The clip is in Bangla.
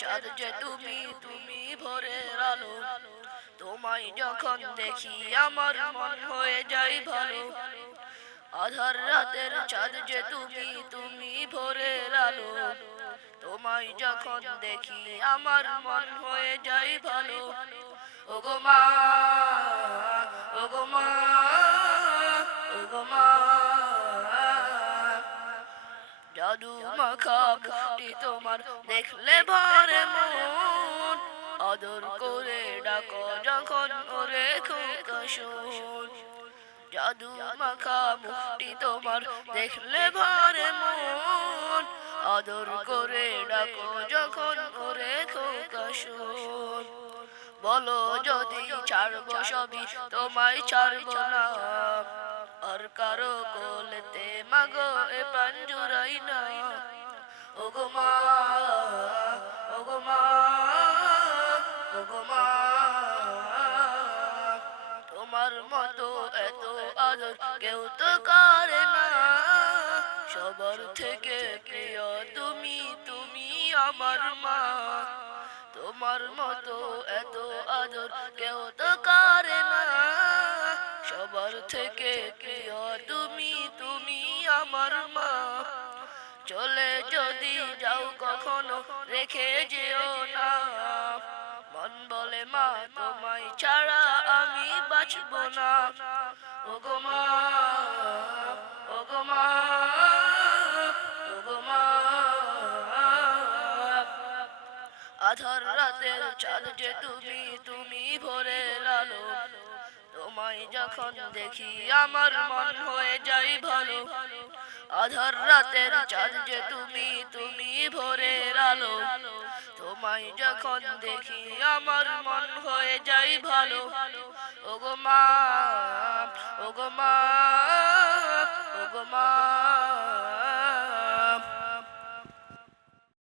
চাঁদ যে তুমি তুমি ভোরের আলো তোমায় যখন দেখি আমার মন হয়ে যায় ভালো আধার রাতের চাঁদ যে তুমি তুমি ভোরের আলো তোমায় যখন দেখি আমার মন হয়ে যায় ভালো ওগো মা ওগো মা ওগো মা জাদু মাখা মুখটি তোমার দেখলে ভরে মন আদর করে ডাকো যখন ওরে খোকা শোন জাদু মাখা মুখটি তোমার দেখলে ভরে মন আদর করে ডাকো যখন ওরে খোকা শোন বলো যদি ছাড়বো সবই তোমায় ছাড়বো না আর কারো কোলেতে মাগো এ প্রাণ জুড়াই না ওগো মা ওগো মা ওগো মা তোমার মতো এত আদর কেউ তো করে না সবার থেকে প্রিয় তুমি তুমি আমার মা তোমার মতো এত আদর কেউ তো করে না সবার থেকে প্রিয় তুমি তুমি আমার মা চলে যদি যাও কখনো রেখে যেও না মন বলে মা তোমায় ছাড়া আমি বাঁচব না ওগো মা ওগো মা ওগো মা আধার রাতের চাঁদ যে তুমি তুমি ভোরের আলো তোমায় যখন দেখি আমার মন হয়ে যায় ভালো আধার রাতের চাঁদ যে তুমি তুমি ভোরের আলো তোমায় যখন দেখি আমার মন হয়ে যায় ভালো ওগো মা ওগো মা ওগো মা